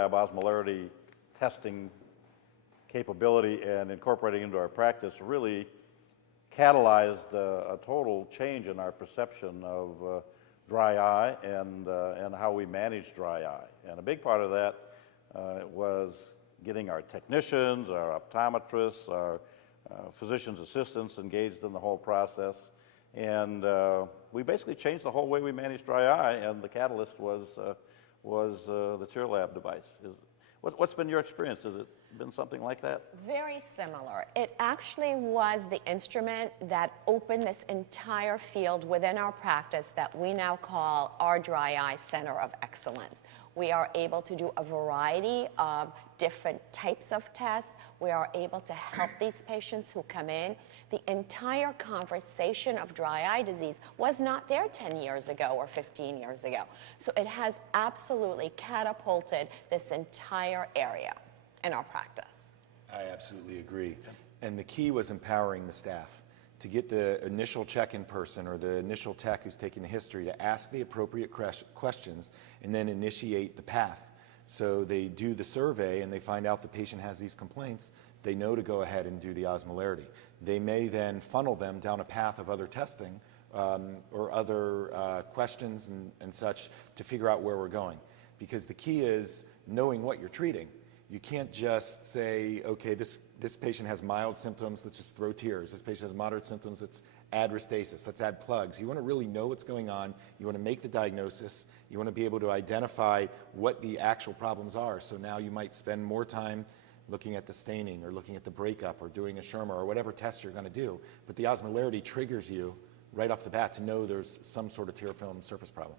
TearLab osmolarity testing capability and incorporating into our practice really catalyzed a total change in our perception of dry eye and how we manage dry eye. And a big part of that was getting our technicians, our optometrists, our physician's assistants engaged in the whole process. And we basically changed the whole way we manage dry eye, and the catalyst was the TearLab device. What's been your experience? Has it been something like that? Very similar. It actually was the instrument that opened this entire field within our practice that we now call our Dry Eye Center of Excellence. We are able to do a variety of different types of tests. We are able to help these patients who come in. The entire conversation of dry eye disease was not there 10 years ago or 15 years ago. So it has absolutely catapulted this entire area in our practice. I absolutely agree. And the key was empowering the staff to get the initial check-in person or the initial tech who's taking the history to ask the appropriate questions and then initiate the path. So they do the survey and they find out the patient has these complaints. They know to go ahead and do the osmolarity. They may then funnel them down a path of other testing or other questions and such to figure out where we're going. Because the key is knowing what you're treating. You can't just say, okay, this patient has mild symptoms, let's just throw tears. This patient has moderate symptoms, let's add Restasis, let's add plugs. You want to really know what's going on. You want to make the diagnosis. You want to be able to identify what the actual problems are. So now you might spend more time looking at the staining or looking at the breakup or doing a Schirmer or whatever test you're going to do. But the osmolarity triggers you right off the bat to know there's some sort of tear film surface problem.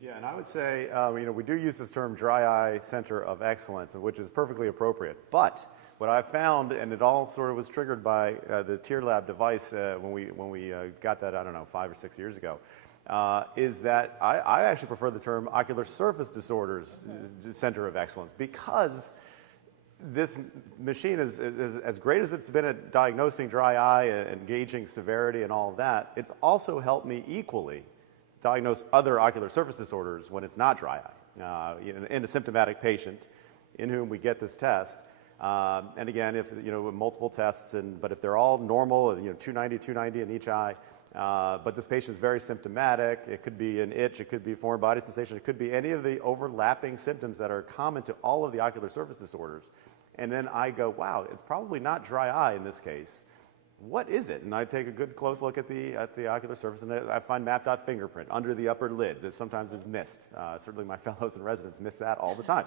Yeah, and I would say, we do use this term Dry Eye Center of Excellence, which is perfectly appropriate. But what I found, and it all sort of was triggered by the TearLab device when we got that, I don't know, 5 or 6 years ago, is that I actually prefer the term Ocular Surface Disorders Center of Excellence, because this machine is as great as it's been at diagnosing dry eye and gauging severity and all of that, it's also helped me equally diagnose other ocular surface disorders when it's not dry eye in a symptomatic patient in whom we get this test. And again, if multiple tests, but if they're all normal, 290 in each eye, but this patient is very symptomatic, it could be an itch, it could be foreign body sensation, it could be any of the overlapping symptoms that are common to all of the ocular surface disorders. And then I go, wow, it's probably not dry eye in this case. What is it? And I take a good close look at the ocular surface, and I find mapped out fingerprint under the upper lid that sometimes is missed. Certainly my fellows and residents miss that all the time.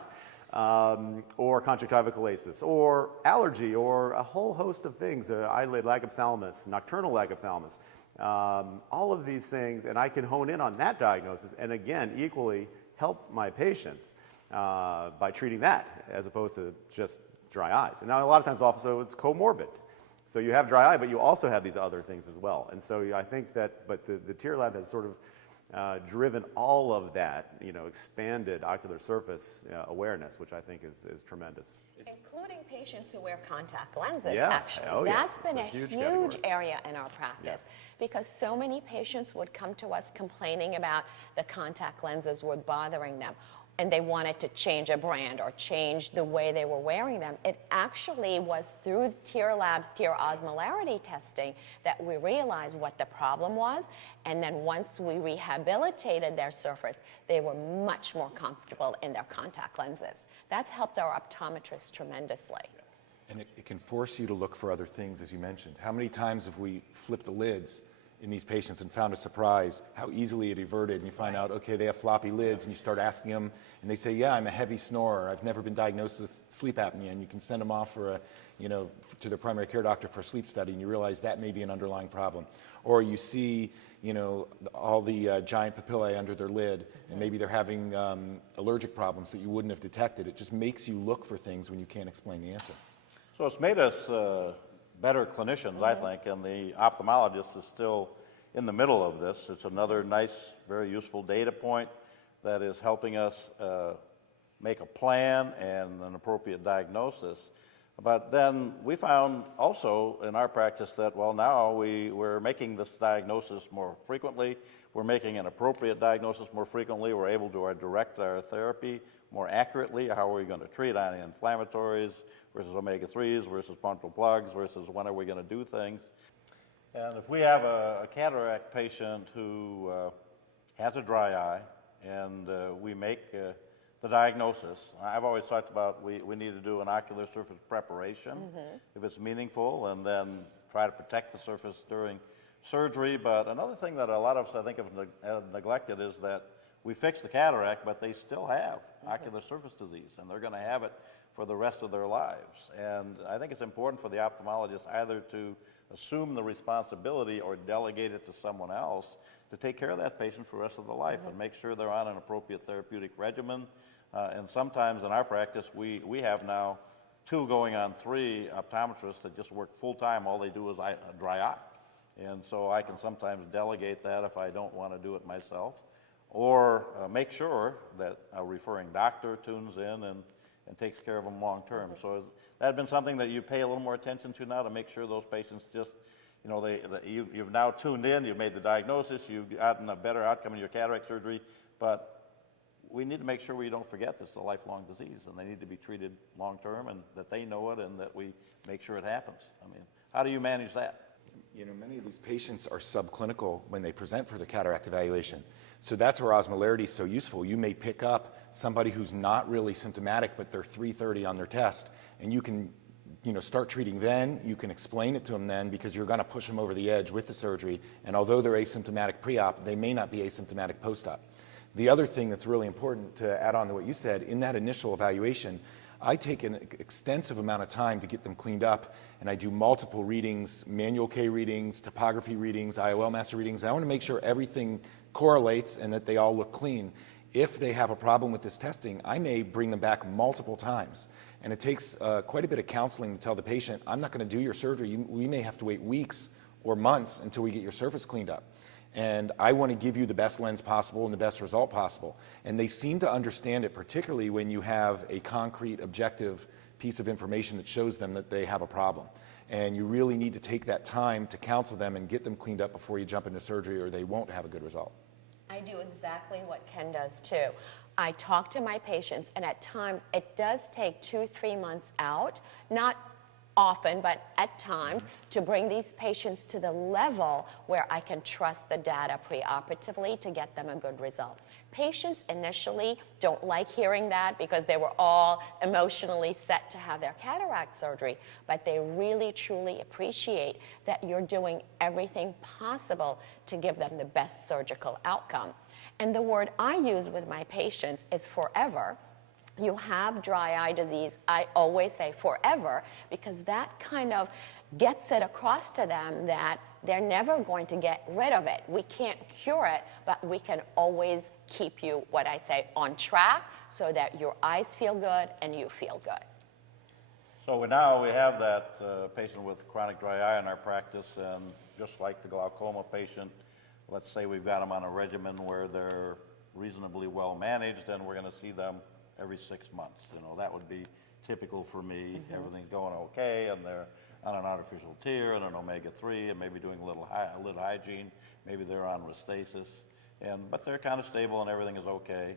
Or conjunctival chalasis, or allergy, or a whole host of things, eyelid lagophthalmos, nocturnal lagophthalmos, all of these things, and I can hone in on that diagnosis and again, equally help my patients by treating that as opposed to just dry eyes. And now a lot of times also it's comorbid. So you have dry eye, but you also have these other things as well. And so I think that, but the TearLab has sort of driven all of that, expanded ocular surface awareness, which I think is tremendous. Including patients who wear contact lenses, yeah. actually. Oh, yeah. That's been a huge area in our practice because so many patients would come to us complaining about the contact lenses were bothering them, and they wanted to change a brand or change the way they were wearing them. It actually was through TearLab's tear osmolarity testing that we realized what the problem was, and then once we rehabilitated their surface, they were much more comfortable in their contact lenses. That's helped our optometrists tremendously. And it can force you to look for other things, as you mentioned. How many times have we flipped the lids in these patients and found a surprise, how easily it everted, and you find out, okay, they have floppy lids, and you start asking them, and they say, yeah, I'm a heavy snorer, I've never been diagnosed with sleep apnea, and you can send them off for to their primary care doctor for a sleep study, and you realize that may be an underlying problem. Or you see, all the giant papillae under their lid, and maybe they're having allergic problems that you wouldn't have detected. It just makes you look for things when you can't explain the answer. So it's made us better clinicians, I think, and the ophthalmologist is still in the middle of this. It's another nice, very useful data point that is helping us make a plan and an appropriate diagnosis. But then we found also in our practice that, well, now we're making this diagnosis more frequently. We're making an appropriate diagnosis more frequently. We're able to direct our therapy more accurately. How are we going to treat anti-inflammatories versus omega-3s versus punctal plugs versus when are we going to do things? And if we have a cataract patient who has a dry eye and we make the diagnosis, I've always talked about we need to do an ocular surface preparation if it's meaningful, and then try to protect the surface during surgery. But another thing that a lot of us, I think, have neglected is that we fix the cataract, but they still have ocular surface disease, and they're going to have it for the rest of their lives. And I think it's important for the ophthalmologist either to assume the responsibility or delegate it to someone else to take care of that patient for the rest of their life and make sure they're on an appropriate therapeutic regimen. And sometimes in our practice, we have now 2 going on 3 optometrists that just work full-time. All they do is a dry eye. And so I can sometimes delegate that if I don't want to do it myself, or make sure that a referring doctor tunes in and takes care of them long-term. So has that been something that you pay a little more attention to now to make sure those patients just, you know, you've now tuned in, you've made the diagnosis, you've gotten a better outcome in your cataract surgery, but we need to make sure we don't forget this is a lifelong disease, and they need to be treated long-term, and that they know it, and that we make sure it happens. I mean, how do you manage that? You know, many of these patients are subclinical when they present for the cataract evaluation. So that's where osmolarity is so useful. You may pick up somebody who's not really symptomatic, but they're 330 on their test, and you can, you know, start treating then. You can explain it to them then, because you're going to push them over the edge with the surgery. And although they're asymptomatic pre-op, they may not be asymptomatic post-op. The other thing that's really important to add on to what you said, in that initial evaluation, I take an extensive amount of time to get them cleaned up, and I do multiple readings, manual K readings, topography readings, IOL master readings. I want to make sure everything correlates and that they all look clean. If they have a problem with this testing, I may bring them back multiple times. And it takes quite a bit of counseling to tell the patient, I'm not going to do your surgery. We may have to wait weeks or months until we get your surface cleaned up. And I want to give you the best lens possible and the best result possible. And they seem to understand it, particularly when you have a concrete, objective piece of information that shows them that they have a problem. And you really need to take that time to counsel them and get them cleaned up before you jump into surgery, or they won't have a good result. I do exactly what Ken does too. I talk to my patients, and at times it does take 2-3 months out, not often, but at times, to bring these patients to the level where I can trust the data preoperatively to get them a good result. Patients initially don't like hearing that because they were all emotionally set to have their cataract surgery, but they really, truly appreciate that you're doing everything possible to give them the best surgical outcome. And the word I use with my patients is forever. You have dry eye disease, I always say forever, because that kind of gets it across to them that they're never going to get rid of it. We can't cure it, but we can always keep you, what I say, on track so that your eyes feel good and you feel good. So now we have that patient with chronic dry eye in our practice, and just like the glaucoma patient, let's say we've got them on a regimen where they're reasonably well managed, and we're going to see them every 6 months. You know, that would be typical for me. Everything's going okay, and they're on an artificial tear and an omega-3, and maybe doing a little lid hygiene. Maybe they're on Restasis, but they're kind of stable and everything is okay.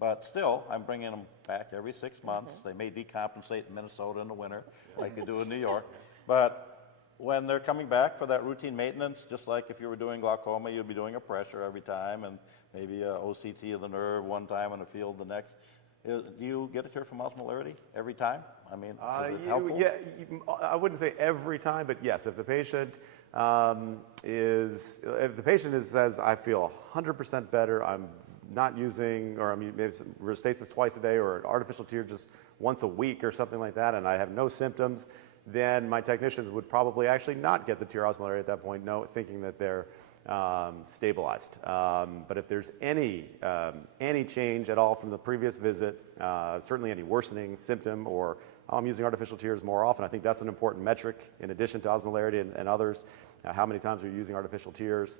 But still, I'm bringing them back every 6 months. They may decompensate in Minnesota in the winter, like they do in New York. But when they're coming back for that routine maintenance, just like if you were doing glaucoma, you'd be doing a pressure every time, and maybe a OCT of the nerve one time and a field the next. Do you get a cure from osmolarity every time? I mean, is it helpful? Yeah, I wouldn't say every time, but yes, if the patient says, I feel 100% better, I'm not using, or I'm maybe Restasis twice a day, or an artificial tear just once a week or something like that, and I have no symptoms, then my technicians would probably actually not get the tear osmolarity at that point, thinking that they're stabilized. But if there's any change at all from the previous visit, certainly any worsening symptom, or I'm using artificial tears more often, I think that's an important metric in addition to osmolarity and others, how many times are you using artificial tears,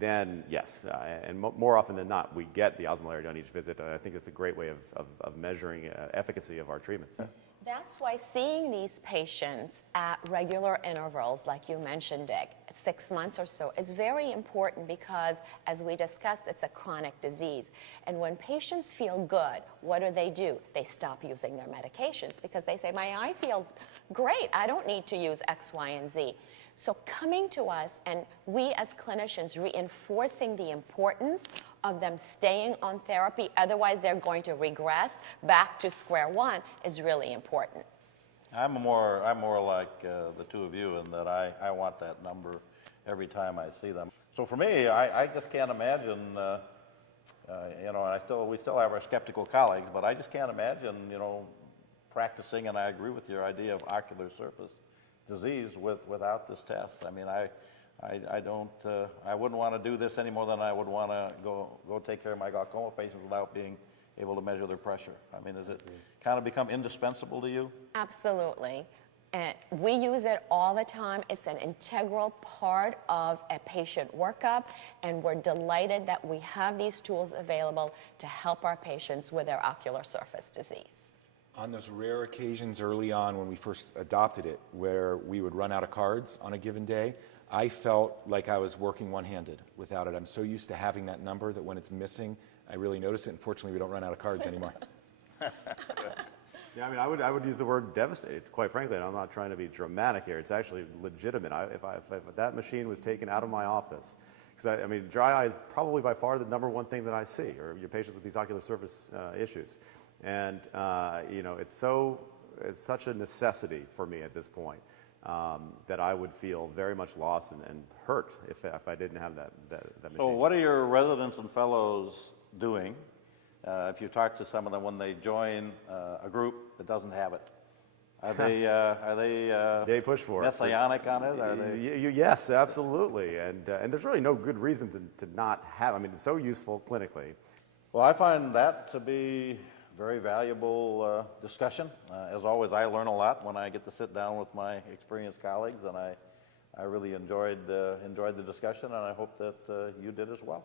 then yes, and more often than not, we get the osmolarity on each visit. I think it's a great way of measuring efficacy of our treatments. That's why seeing these patients at regular intervals, like you mentioned, Dick, 6 months or so, is very important because, as we discussed, it's a chronic disease. And when patients feel good, what do? They stop using their medications because they say, my eye feels great. I don't need to use X, Y, and Z. So coming to us and we as clinicians reinforcing the importance of them staying on therapy, otherwise they're going to regress back to square one, is really important. I'm more like the two of you in that I want that number every time I see them. So for me, I just can't imagine, you know, we still have our skeptical colleagues, but I just can't imagine, you know, practicing, and I agree with your idea of ocular surface disease without this test. I mean, I wouldn't want to do this any more than I would want to go take care of my glaucoma patients without being able to measure their pressure. I mean, has it kind of become indispensable to you? Absolutely. And we use it all the time. It's an integral part of a patient workup, and we're delighted that we have these tools available to help our patients with their ocular surface disease. On those rare occasions early on when we first adopted it, where we would run out of cards on a given day, I felt like I was working one-handed without it. I'm so used to having that number that when it's missing, I really notice it. Unfortunately, we don't run out of cards anymore. Yeah, I mean, I would use the word devastated, quite frankly, and I'm not trying to be dramatic here. It's actually legitimate. If that machine was taken out of my office, because I mean, dry eye is probably by far the #1 thing that I see, or your patients with these ocular surface issues. And, you know, it's such a necessity for me at this point that I would feel very much lost and hurt if I didn't have that machine. So what are your residents and fellows doing if you talk to some of them when they join a group that doesn't have it? Are they they push for messianic on it? Are they? Yes, absolutely. And there's really no good reason to not have. I mean, it's so useful clinically. Well, I find that to be very valuable discussion. As always, I learn a lot when I get to sit down with my experienced colleagues, and I really enjoyed the discussion, and I hope that you did as well.